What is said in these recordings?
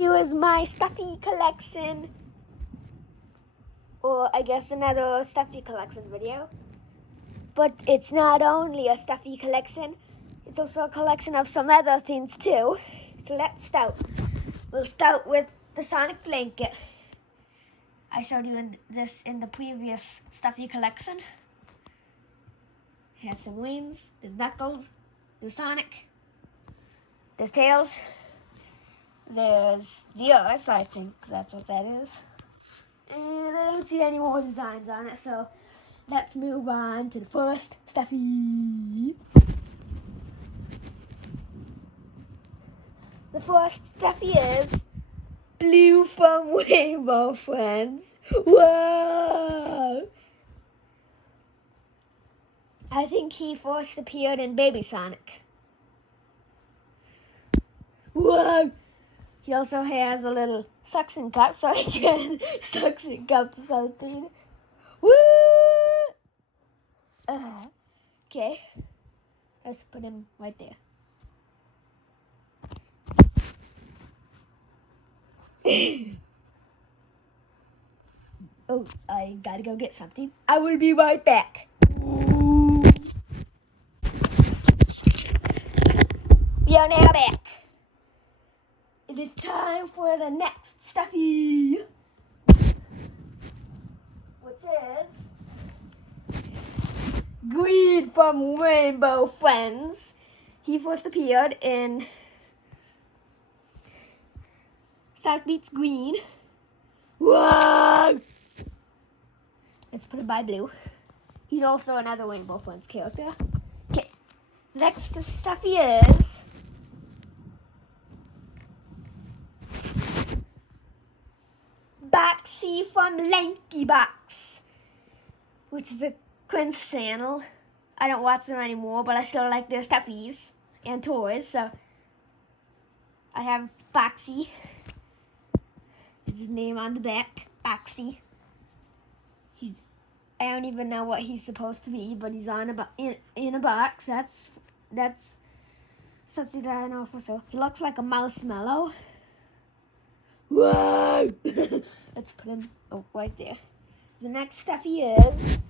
Here is my stuffy collection, or I guess another stuffy collection video. But it's not only a stuffy collection, it's also a collection of some other things too. So let's start. We'll start with the Sonic blanket. I showed you this in the previous stuffy collection. It has some wings, there's Knuckles, there's Sonic, there's Tails, there's the Earth, I think that's what that is. And I don't see any more designs on it, so let's move on to the first stuffy. The first stuffy is Blue from Rainbow Friends. Whoa! I think he first appeared in Baby Sonic. Whoa! He also has a little suction cup so he can suction cup something. Woo! Okay. Let's put him right there. Oh, I gotta go get something. I will be right back. Ooh. We are now back. It is time for the next stuffy, which is Green from Rainbow Friends. He first appeared in Sonic Meets Green. Whoa! Let's put him by Blue. He's also another Rainbow Friends character. Okay, next stuffy is Boxy from Lanky Box, which is a Quince channel. I don't watch them anymore, but I still like their stuffies and toys, so I have Boxy. There's his name on the back, Boxy. I don't even know what he's supposed to be, but he's in a box. That's something that I know for sure. He looks like a marshmallow. Whoa! Let's put him right there. The next stuffy is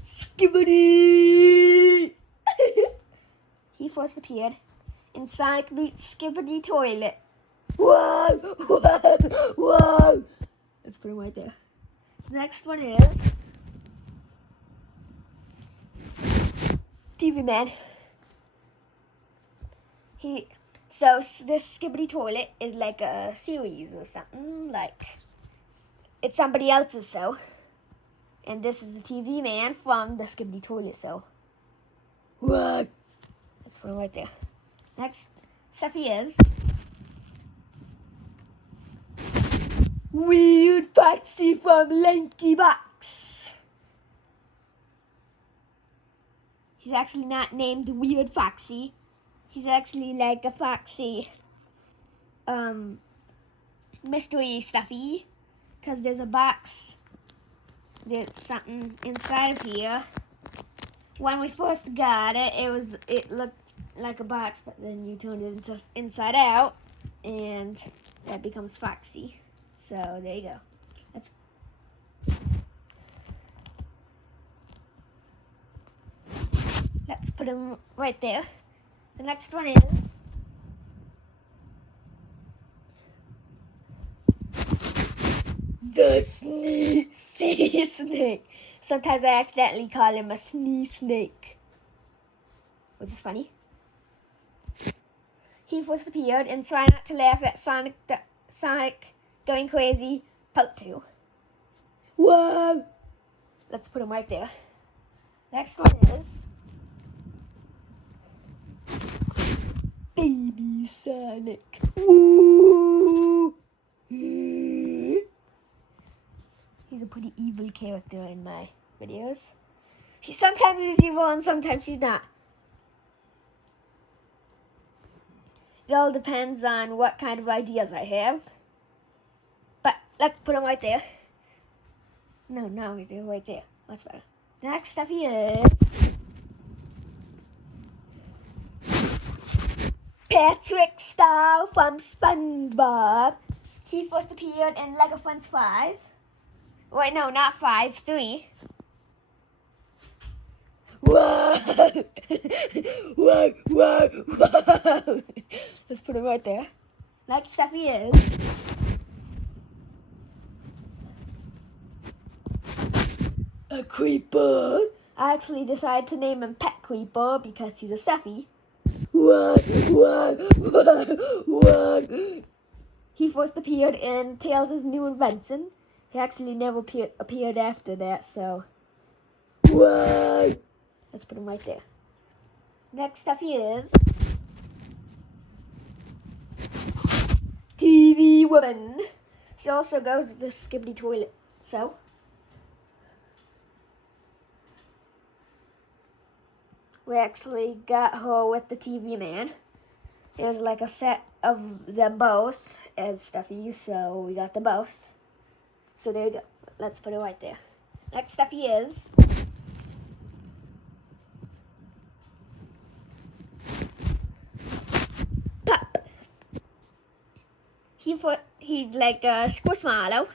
Skibbity! He first appeared in Sonic Meets Skibbity Toilet. Whoa! Whoa! Whoa! Let's put him right there. The next one is TV Man. So this Skibbity Toilet is like a series or something, like it's somebody else's show. And this is the TV Man from the Skibbity Toilet show. What? Let's put him right there. Next stuffy is Weird Foxy from Lanky Box. He's actually not named Weird Foxy. He's actually like a foxy mystery stuffy, because there's a box. There's something inside of here. When we first got it, it looked like a box, but then you turned it inside out, and that becomes Foxy. So there you go. Let's put him right there. The next one is the sea snake. Sometimes I accidentally call him a snee snake, which is funny. He first appeared in Try Not to Laugh at Sonic Going Crazy Part 2. Whoa! Let's put him right there. Next one is Baby Sonic. Ooh. He's a pretty evil character in my videos. Sometimes he's evil and sometimes he's not. It all depends on what kind of ideas I have. But let's put him right there. No, now we do right there. Much better. The next stuff is Patrick Star from SpongeBob. He first appeared in Lego Friends 5. Wait, no, not 5, 3. Whoa! Whoa, whoa, whoa! Let's put it right there. Next up he is a creeper. I actually decided to name him Pet Creeper because he's a stuffy. What? He first appeared in Tails' New Invention. He actually never appeared after that, so. What? Let's put him right there. Next up he is TV Woman. She also goes to the Skibbity toilet, so. We actually got her with the TV man. It was like a set of them both as stuffies, so we got the both. So there you go. Let's put it right there. Next stuffy is Pup. He's like a squishmallow.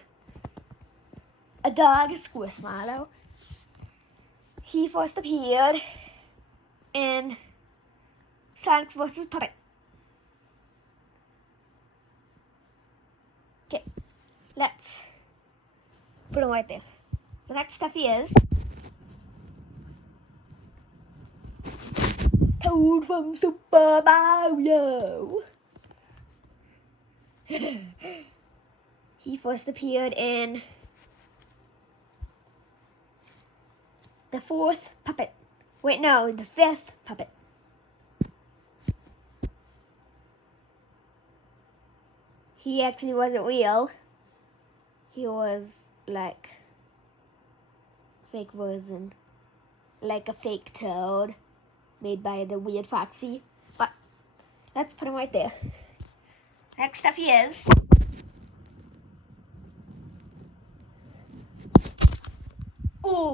A dog squishmallow. He first appeared in Sonic vs. Puppet. Okay, let's put him right there. The next stuffy is Toad from Super Mario. He first appeared in the 4th Puppet. Wait, no, the 5th Puppet. He actually wasn't real. He was like fake version, like a fake Toad made by the weird Foxy. But let's put him right there. Next stuff he is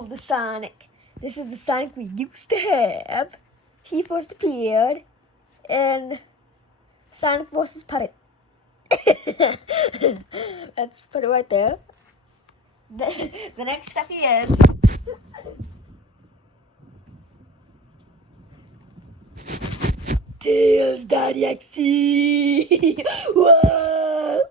the Sonic. This is the Sonic we used to have. He first appeared in Sonic vs. Puppet. Let's put it right there. The next stuff he is Tails Daddy XC. Whoa!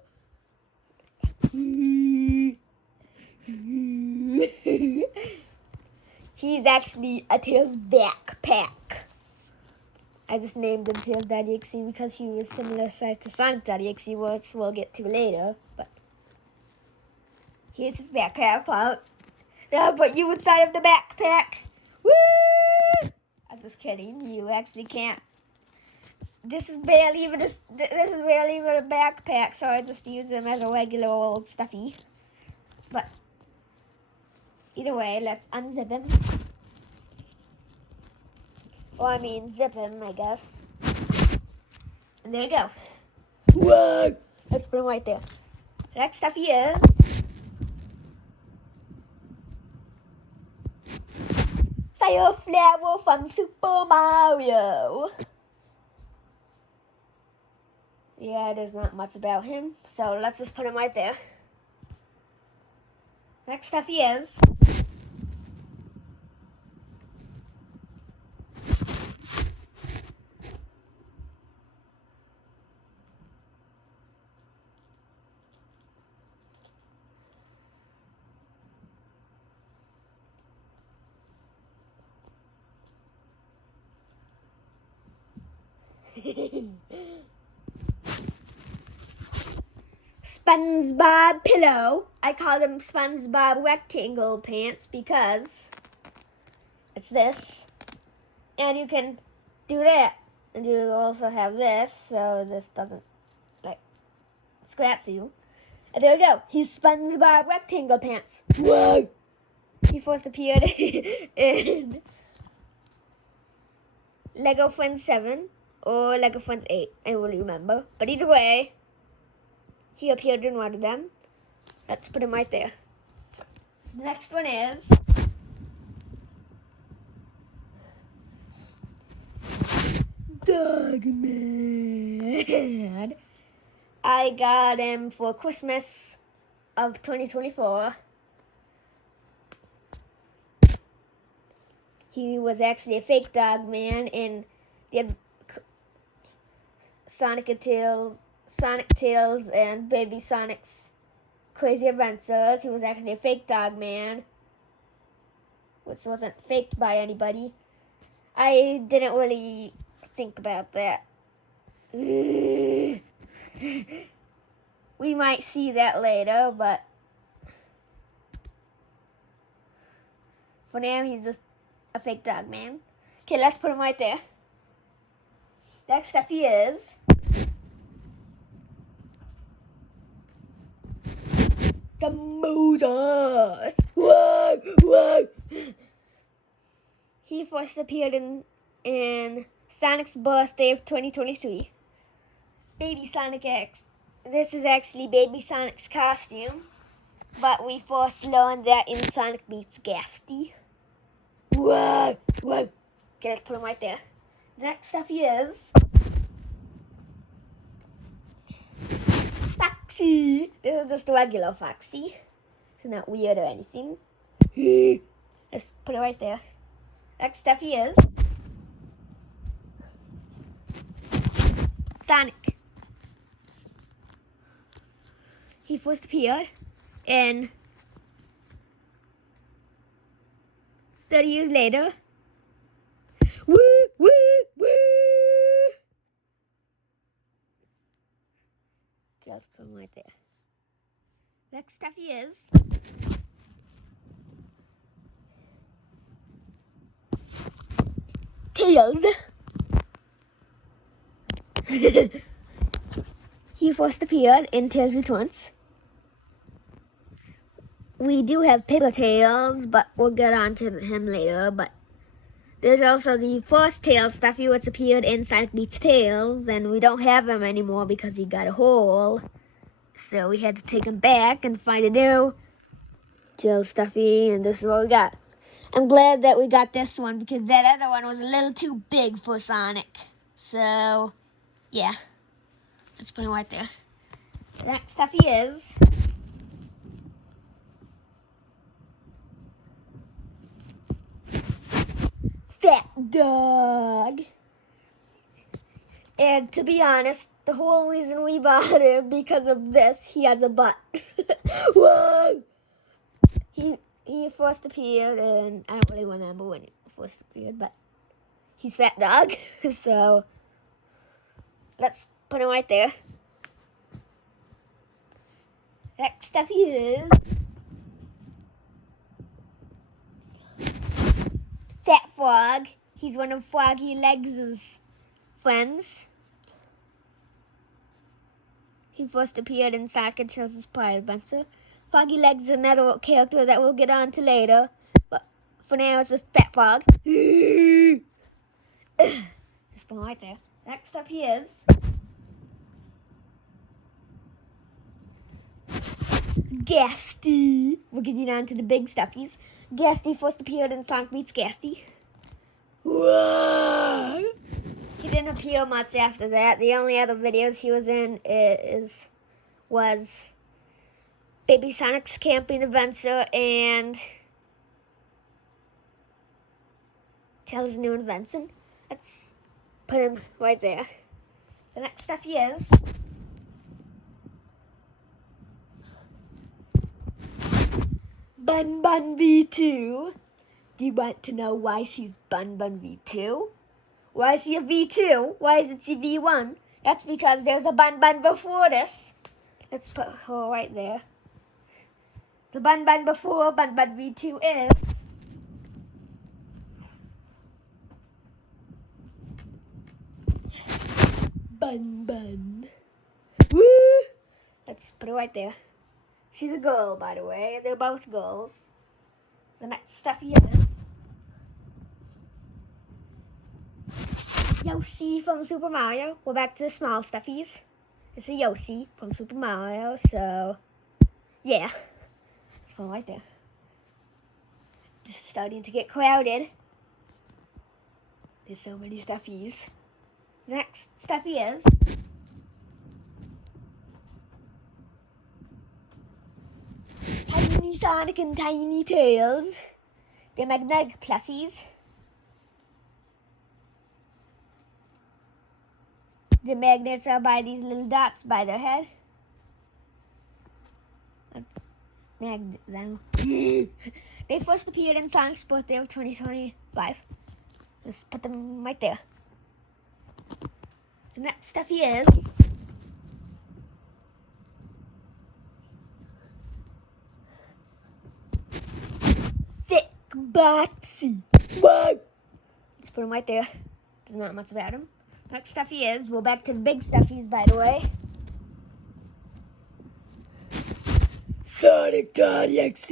He's actually a Tails backpack. I just named him Tails Daddy XC because he was similar size to Sonic Daddy XC, which we'll get to later. But here's his backpack out. Now put you inside of the backpack. Woo! I'm just kidding. You actually can't. This is barely even a backpack, so I just use him as a regular old stuffy. But either way, let's unzip him. Or I mean, zip him, I guess. And there you go. Whoa! Let's put him right there. Next stuff he is Fire Flower from Super Mario. Yeah, there's not much about him, so let's just put him right there. Next stuff he is SpongeBob Pillow. I call them SpongeBob Rectangle Pants because it's this. And you can do that. And you also have this, so this doesn't, like, scratch you. And there we go. He's SpongeBob Rectangle Pants. Whoa! He first appeared in Lego Friends 7 or Lego Friends 8. I don't really remember. But either way, he appeared in one of them. Let's put him right there. The next one is Dogman. dad. I got him for Christmas of 2024. He was actually a fake dog man, and they had Sonic Tails, and Baby Sonic's Crazy Adventures. He was actually a fake dog man, which wasn't faked by anybody. I didn't really think about that. We might see that later, but for now, he's just a fake dog man. Okay, let's put him right there. Next up, he is the Moses. Whoa, whoa. He first appeared in Sonic's birthday of 2023. Baby Sonic X. This is actually Baby Sonic's costume, but we first learned that in Sonic Meets Gasty. Whoa, whoa. Okay, let's put him right there. The next stuff he is Foxy. This is just a regular Foxy. It's not weird or anything. Let's put it right there. Next stuff he is Sonic. He first appeared in 30 years later. Woo, woo, woo. Let's put him right there. Next stuff he is Tails. He first appeared in Tails Returns. We do have Paper Tails, but we'll get on to him later. But there's also the first Tails Stuffy, which appeared in Sonic Meets Tails, and we don't have him anymore because he got a hole. So we had to take him back and find a new Tails Stuffy, and this is what we got. I'm glad that we got this one because that other one was a little too big for Sonic. So, yeah. Let's put him right there. The next Stuffy is Fat Dog. And to be honest, the whole reason we bought him because of this, he has a butt. Whoa! He first appeared, and I don't really remember when he first appeared, but he's Fat Dog. So let's put him right there. Next stuff he is Fat Frog. He's one of Froggy Legs' friends. He first appeared in Sonic and Tails' Pirate Adventure. Froggy Legs is another character that we'll get on to later. But for now, it's just Fat Frog. Just put him right there. Next up he is Gasty. We're getting on to the big stuffies. Gasty first appeared in Sonic Meets Gasty. Whoa! He didn't appear much after that. The only other videos he was in was Baby Sonic's Camping Adventure and Tails' New Invention. Let's put him right there. The next stuff he is Bun Bun V2. Do you want to know why she's Bun Bun V2? Why is he a V2? Why isn't she V1? That's because there's a Bun Bun before this. Let's put her right there. The Bun Bun before Bun Bun V2 is Bun Bun. Woo! Let's put her right there. She's a girl, by the way. They're both girls. The next stuff he is Yoshi from Super Mario. We're back to the small stuffies. It's a Yoshi from Super Mario, so yeah. Let's put him right there. This is starting to get crowded. There's so many stuffies. The next stuffy is Tiny Sonic and Tiny Tails. They're magnetic plushies. The magnets are by these little dots by their head. Let's magnet them. They first appeared in Sonic's birthday of 2025. Just put them right there. The next stuffy is thick boxy. Let's put him right there. There's not much about him. Next stuffy is, we're back to the big stuffies, by the way. Sonic.exe.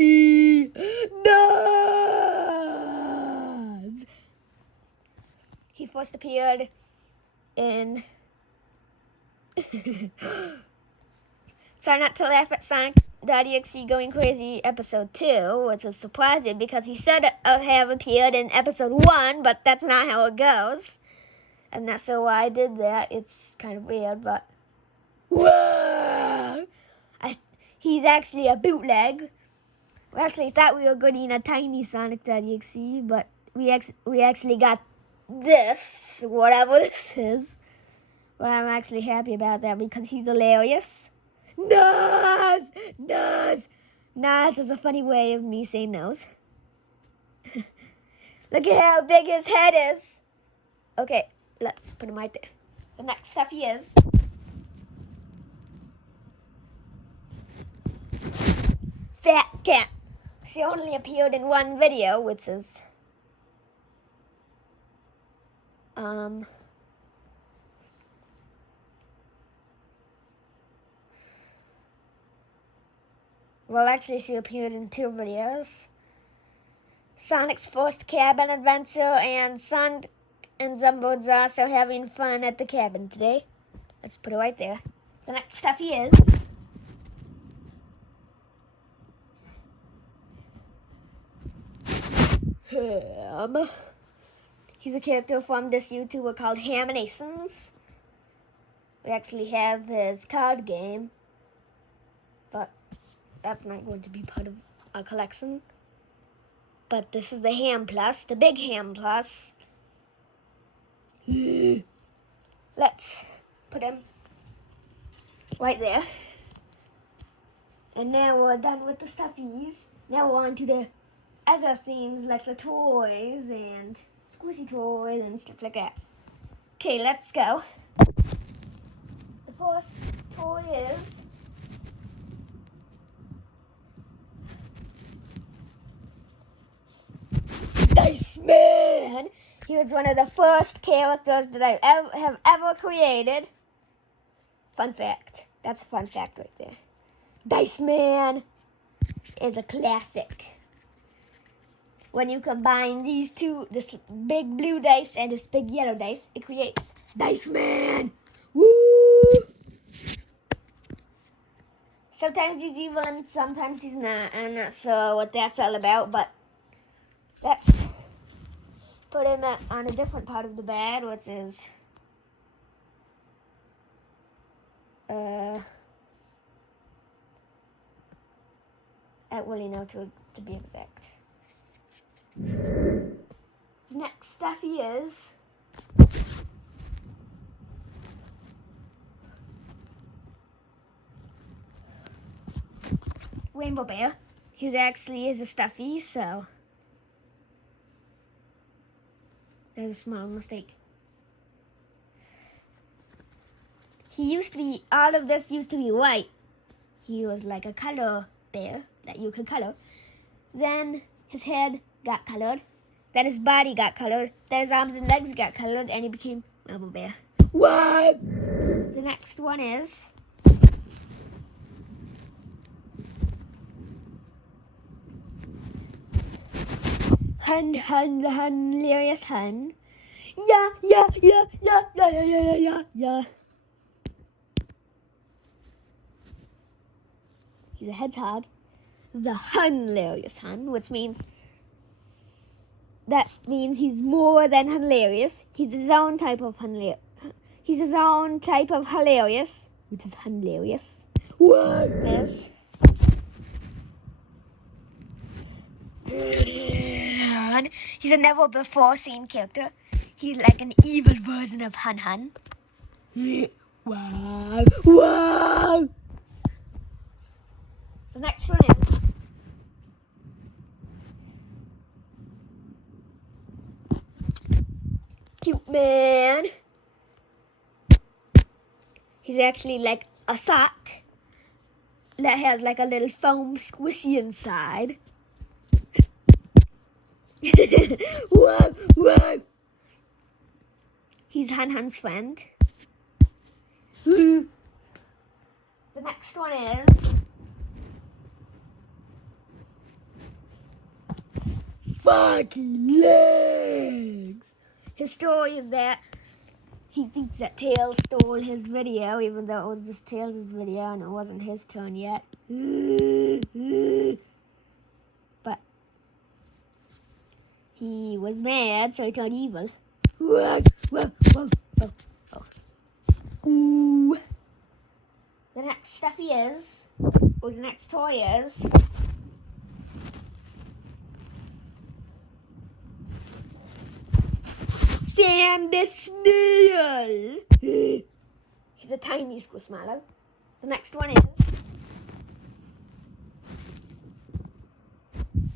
Nice. He first appeared in Try Not to Laugh at Sonic.exe Going Crazy episode 2, which was surprising because he should have appeared in episode 1, but that's not how it goes. And that's so why I did that. It's kind of weird, but whoa! He's actually a bootleg. We actually thought we were getting a tiny Sonic.exe, but we actually got this, whatever this is. But I'm actually happy about that because he's hilarious. Nose! Nose! Nose is a funny way of me saying nose. Look at how big his head is. Okay, let's put him right there. The next stuff he is Fat Cat. She only appeared in one video, which is well, actually, she appeared in 2 videos. Sonic's First Cabin Adventure and Sonic and Zumbo's also having fun at the cabin today. Let's put it right there. The next stuff he is Ham. He's a character from this YouTuber called Haminations. We actually have his card game, but that's not going to be part of our collection. But this is the Ham Plus, the big Ham Plus. Let's put him right there. And now we're done with the stuffies. Now we're on to the other things like the toys and squishy toys and stuff like that. Okay, let's go. The first toy is Dice Man. He was one of the first characters that I have ever created. Fun fact. That's a fun fact right there. Dice Man is a classic. When you combine these two, this big blue dice and this big yellow dice, it creates Dice Man. Woo! Sometimes he's evil and sometimes he's not. I'm not sure what that's all about, but let's put him on a different part of the bed, which is I don't really know to be exact. The next stuffy is Rainbow Bear. He actually is a stuffy, so there's a small mistake. All of this used to be white. He was like a color bear that you could color. Then his head got colored. Then his body got colored. Then his arms and legs got colored, and he became Rainbow Bear. What? The next one is Hun, the hilarious Hun. Yeah. He's a hedgehog. The hilarious Hun, which means he's more than hilarious. He's his own type of hilarious. He's his own type of hilarious, which is hilarious. What? This. He's a never before seen character. He's like an evil version of Han Han. Wow, wow. The next one is Cute Man. He's actually like a sock that has like a little foam squishy inside. Whoa, whoa. He's Han Han's friend. The next one is Funky Legs. His story is that he thinks that Tails stole his video, even though it was just Tails' video and it wasn't his turn yet. But he was mad, so he turned evil. Whoa, whoa, whoa, whoa, whoa. Ooh. The next stuffy is, or the next toy is, Sam the Snail. He's a tiny squishmallow. The next one is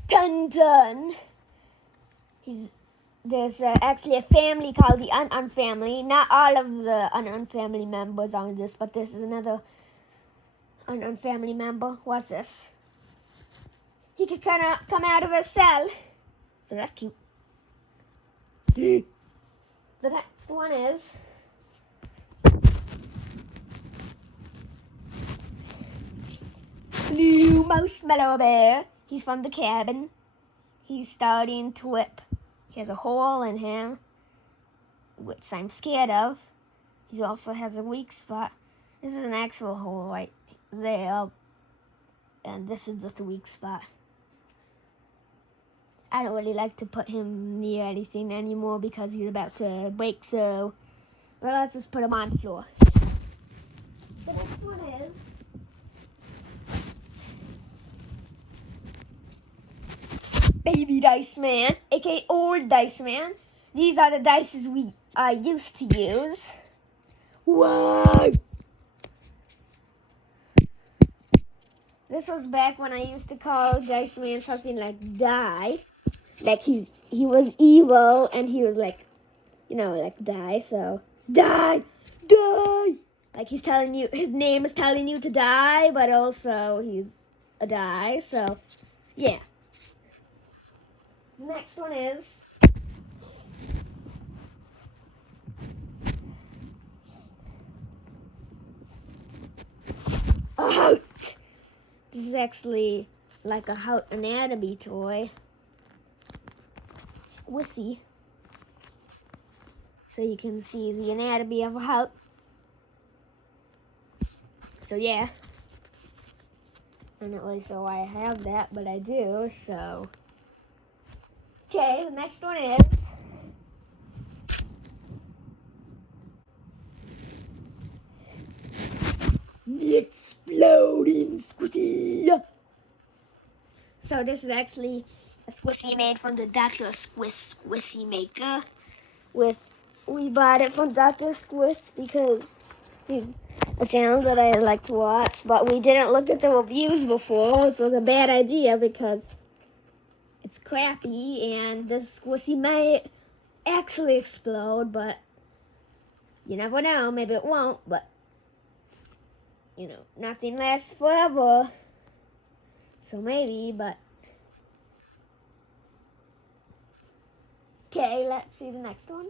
Tun Tun. There's actually a family called the Un family. Not all of the Un family members are in this, but this is another Un family member. What's this? He could kind of come out of his cell, so that's cute. The next one is Blue Marshmallow Bear. He's from the cabin. He's starting to whip. He has a hole in him, which I'm scared of. He also has a weak spot. This is an actual hole right there, and this is just a weak spot. I don't really like to put him near anything anymore because he's about to break, so well, let's just put him on the floor. The next one is Baby Dice Man, aka Old Dice Man. These are the dices we used to use. Whoa! This was back when I used to call Dice Man something like Die. Like he was evil and he was like, you know, like die, so die, die. Like he's telling you, his name is telling you to die, but also he's a die, so yeah. The next one is a Hout. This is actually like a Hout anatomy toy. Squishy, so you can see the anatomy of a Hout. So yeah, I'm not really sure why I have that, but I do, so. Okay, the next one is the Exploding Squishy. So this is actually a squishy made from the Dr. Squishy maker. We bought it from Dr. Squish because she's a channel that I like to watch, but we didn't look at the reviews before, which was a bad idea because it's crappy and this squishy may actually explode, but you never know, maybe it won't, but you know, nothing lasts forever. So maybe, but okay, let's see the next one.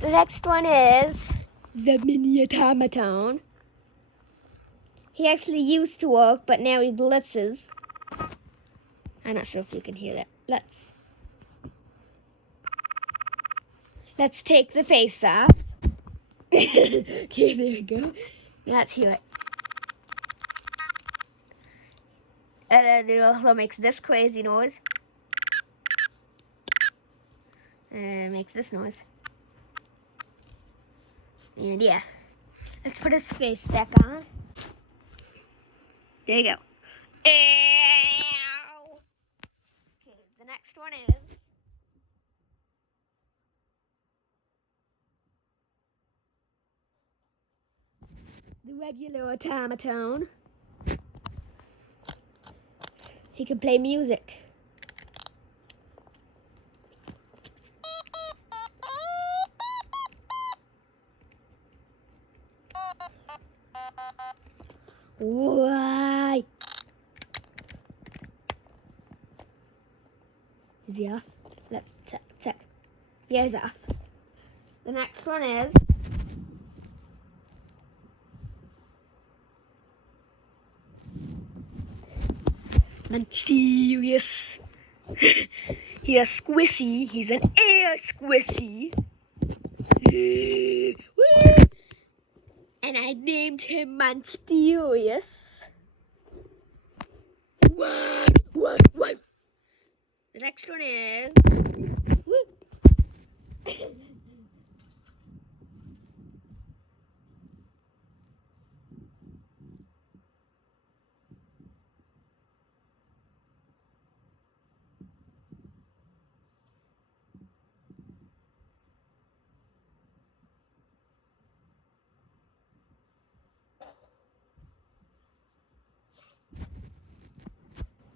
The next one is the Mini Automaton. He actually used to work, but now he blitzes. I'm not sure if you can hear that. Let's take the face off. Okay, there we go. Let's hear it. It also makes this crazy noise. Makes this noise. And yeah, let's put his face back on. There you go. Ow! Okay, the next one is the regular automaton. He can play music. Why? Is he off? Let's check. Yeah, he's off. The next one is mysterious. He's a squishy. He's an air squishy. And I named him Mysterious. What? The next one is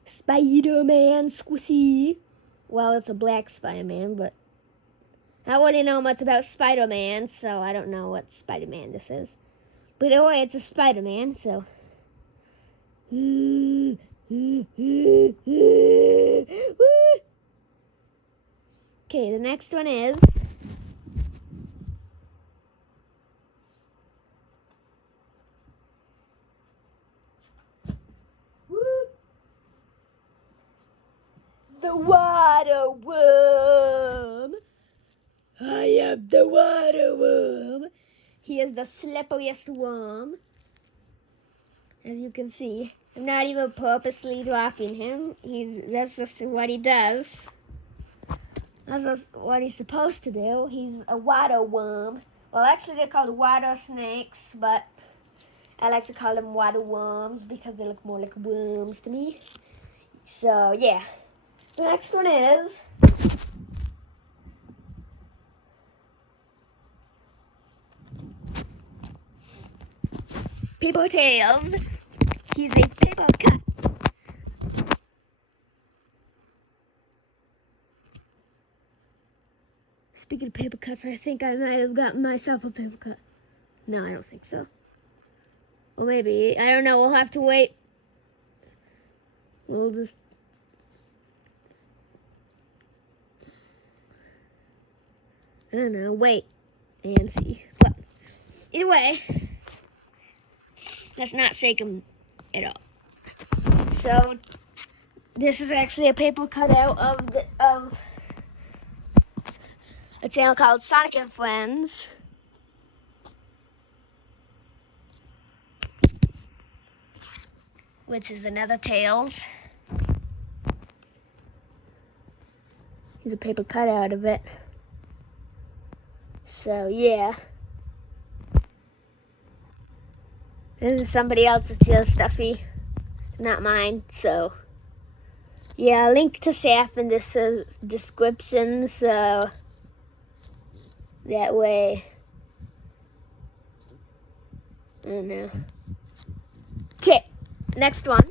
Spider-Man Squishy. Well, it's a black Spider-Man, but I don't really know much about Spider-Man, so I don't know what Spider-Man this is. But anyway, it's a Spider-Man, so. Okay, the next one is the water worm. I am the water worm. He is the slipperiest worm. As you can see, I'm not even purposely dropping him. That's just what he does. That's just what he's supposed to do. He's a water worm. Well, actually, they're called water snakes, but I like to call them water worms because they look more like worms to me. So, yeah. The next one is Paper Tails. He's a paper cut. Speaking of paper cuts, I think I might have gotten myself a paper cut. No, I don't think so. Or maybe, I don't know, we'll have to wait. We'll just... I don't know, wait and see. But, anyway, let's not shake them at all. So, this is actually a paper cutout of a channel called Sonic and Friends. Which is another Tails. Here's a paper cutout of it. So, yeah. This is somebody else's Tails Stuffy. Not mine, so. Yeah, link to Saf in this description, so. That way. I don't know. Okay, next one.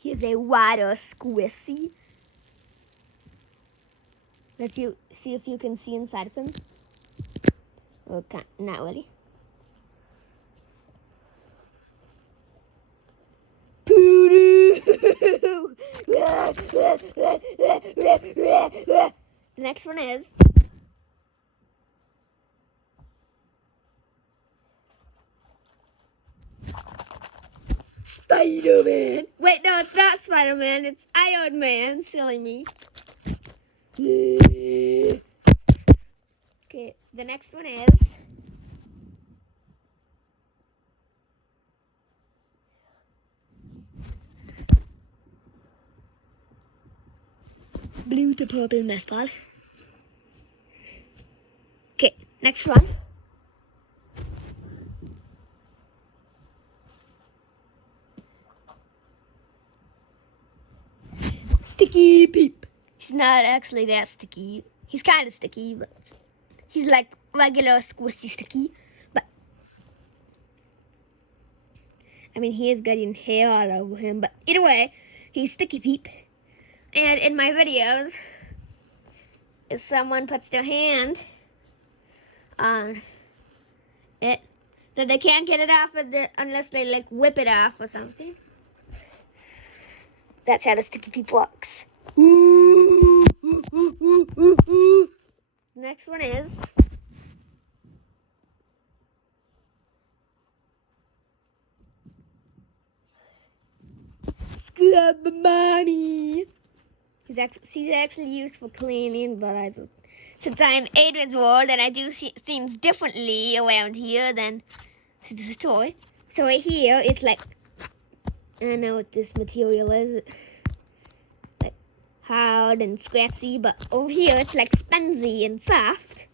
Here's a water squishy. Let's see if you can see inside of him. Well, not really. The next one is Spider-Man. Wait, no, it's not Spider-Man. It's Iron Man. Silly me. Okay, the next one is blue to purple mess ball. Okay, next one. Sticky Peep. He's not actually that sticky. He's kind of sticky, but he's like regular squishy sticky. But I mean, he is getting hair all over him. But either way, he's Sticky Peep. And in my videos, if someone puts their hand on it, then they can't get it off of unless they like whip it off or something. That's how the Sticky Peep works. Next one is Scrub Mommy. He's actually used for cleaning, but since I'm 8 years old and I do things differently around here than the toy. So right here it's like, I don't know what this material is, like hard and scratchy, but over here it's like spongy and soft.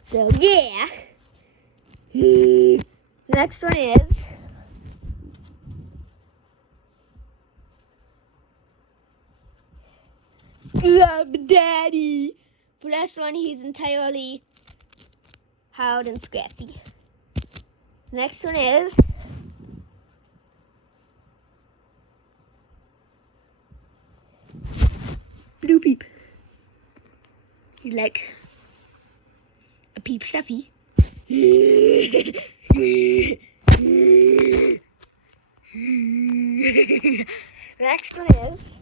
So yeah. The next one is Scrub Daddy. For this one, he's entirely hard and scratchy. Next one is Blue Peep. He's like a peep stuffy. Next one is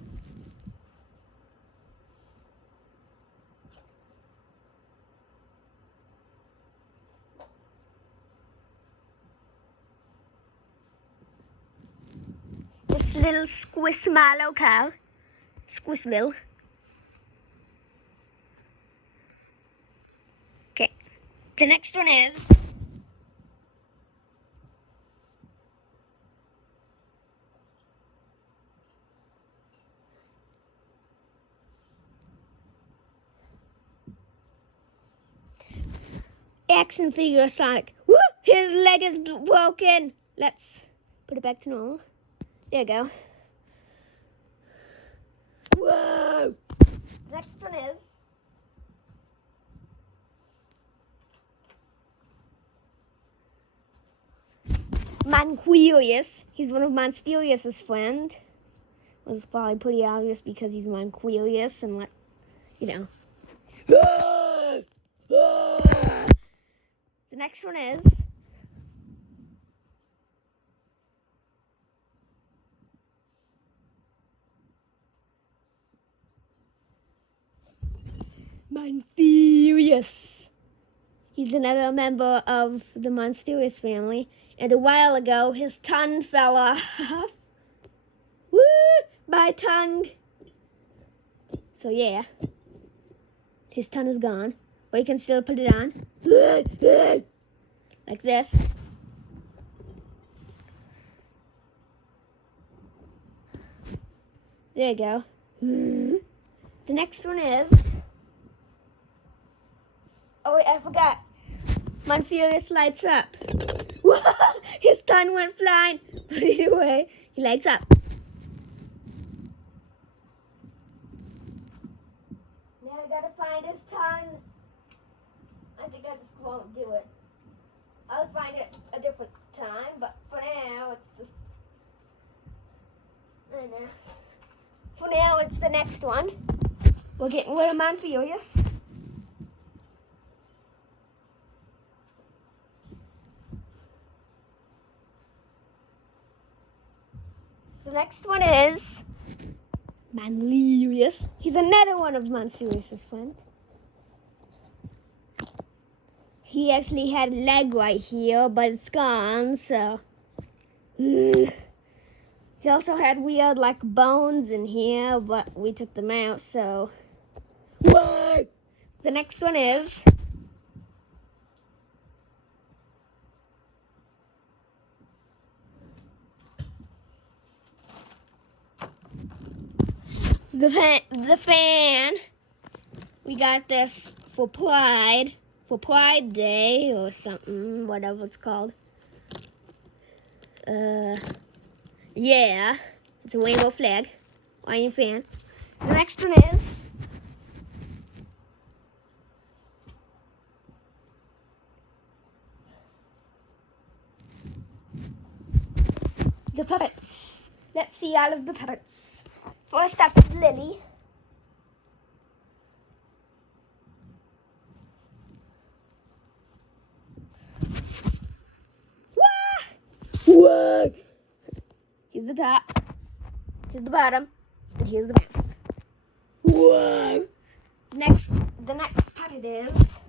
this little Squishmallow cow. Squishville. Okay. The next one is action figure Sonic. Woo! His leg is broken. Let's put it back to normal. There you go. Whoa! Next one is Manquilius. He's one of Monsterious's friends. It was probably pretty obvious because he's Manquilius and what, you know. The next one is Monfurious. He's another member of the Monsterious family. And a while ago, his tongue fell off. Woo! My tongue. So yeah, his tongue is gone. But you can still put it on. Like this. There you go. The next one is... Oh wait, I forgot. Monfurious lights up. His tongue went flying. But either way, he lights up. Now I gotta find his tongue. I think I just won't do it. I'll find it a different time, but for now, it's just... I don't know. For now, it's the next one. We're getting rid of Monfurious. The next one is Manlerius. He's another one of Monserious's friends. He actually had a leg right here, but it's gone, so... He also had weird like bones in here, but we took them out, so. What? The next one is the fan. We got this for Pride Day or something, whatever it's called. Yeah, it's a rainbow flag. Iron fan. The next one is the puppets. Let's see all of the puppets. First up is Lily. What? Here's the top. Here's the bottom. And here's the mouth. What? The next puppet is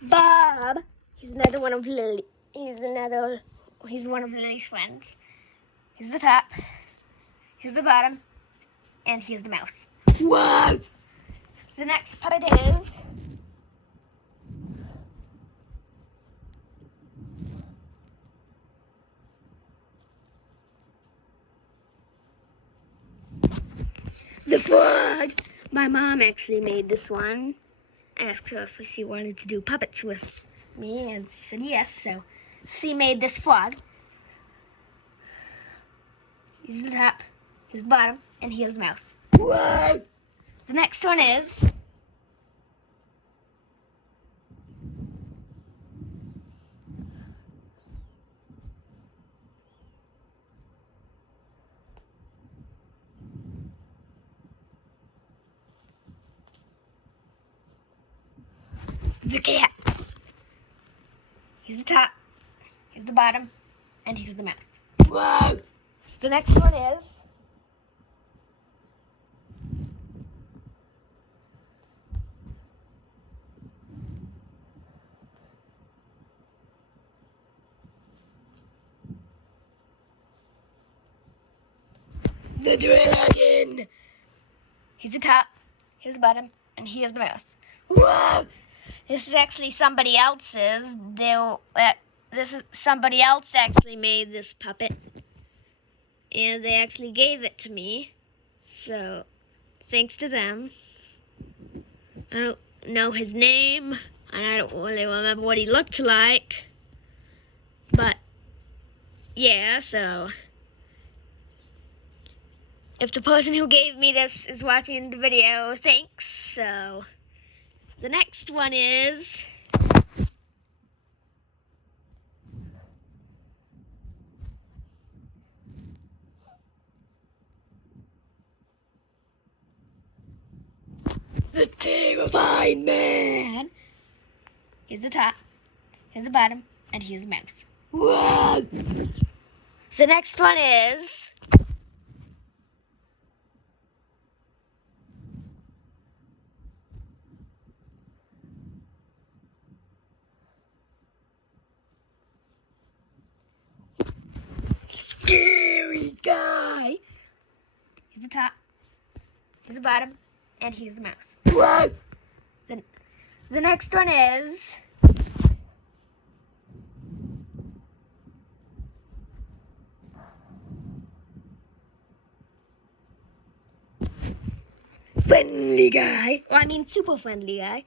Bob. He's another one of Lily. He's one of Lily's friends. Here's the top. Here's the bottom. And here's the mouth. Whoa! The next puppet is the frog. My mom actually made this one. I asked her if she wanted to do puppets with me, and she said yes, so she made this frog. Here's the top, here's the bottom, and here's the mouth. Whoa! The next one is the cat. Here's the top, here's the bottom, and here's the mouth. Whoa! The next one is the dragon. Here's the top, here's the bottom, and here's the mouth. Whoa! This is actually somebody else's. Somebody else actually made this puppet, and they actually gave it to me. So, thanks to them. I don't know his name, and I don't really remember what he looked like. But, yeah, so if the person who gave me this is watching the video, thanks. So, the next one is the terrifying man. Here's the top, here's the bottom, and here's the mouth. Whoa! The next one is scary guy. Here's the top, here's the bottom, and here's the mouth. Whoa! The next one is friendly guy. Well, I mean super friendly guy.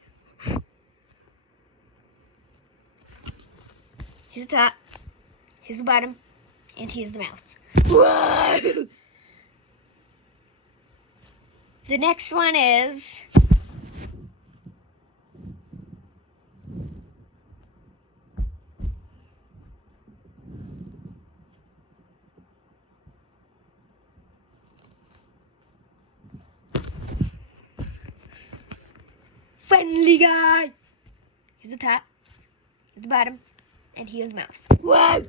Here's the top, here's the bottom, and here's the mouth. Whoa! The next one is friendly guy. Here's the top, here's the bottom, and here's the mouth. Whoa!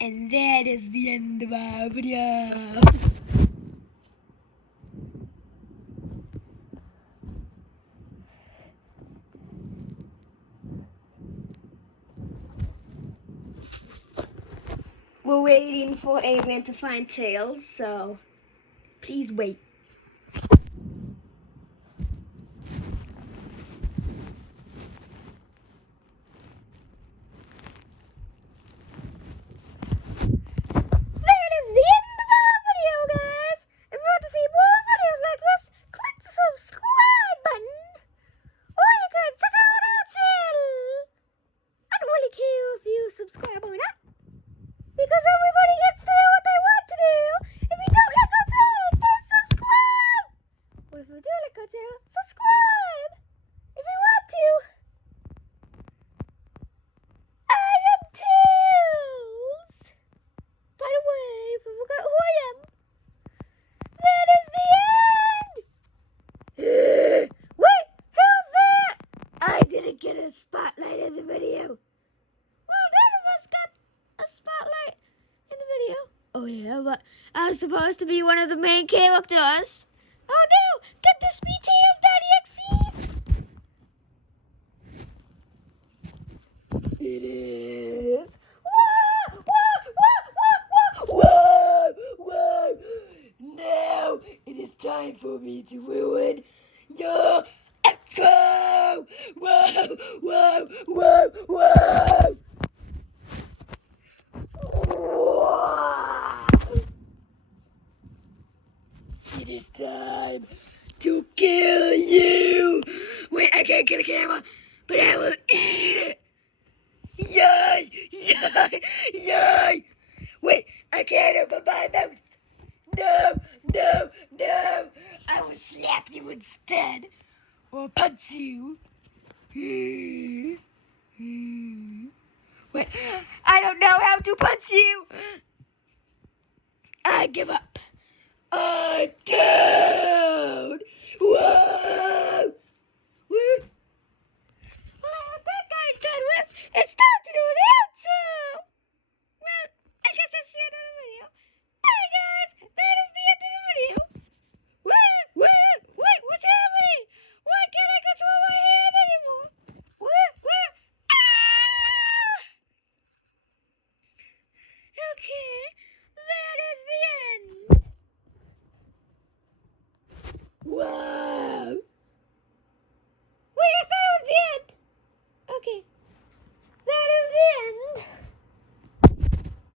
And that is the end of our video. We're waiting for Adrian to find Tails, so please wait. That is the end of our video, guys. If you want to see more videos like this, click the subscribe button. Or you can check out our channel. I don't really care if you subscribe or not, because everybody gets to do what they want to do. If you don't like our channel, then subscribe. But if you do like our channel, subscribe. If you want to. I am Tails. By the way, if you forgot who I am, that is the end. Wait, who's that? I didn't get a spotlight in the video. Well, none of us got a spotlight in the video. Oh yeah, but I was supposed to be one of the main characters. Oh no! Get this BTS.exe! It is. Whoa! Whoa! Whoa! Whoa! Whoa! Whoa! Now it is time for me to ruin your outro! Whoa! Whoa! Whoa! Whoa! It is time to kill you! Wait, I can't kill the camera, but I will eat it! Yay! Yay! Yay! Wait, I can't open my mouth! No! No! No! I will slap you instead! Or punch you! Wait, I don't know how to punch you! I give up! I don't! Whoa! Well, that guy's done with. It's time to do the outro! Well, I guess that's the end of the video. Hey guys, that is the end of the video. Wait, what's happening? Why can't I control my hand anymore? Ah! Okay.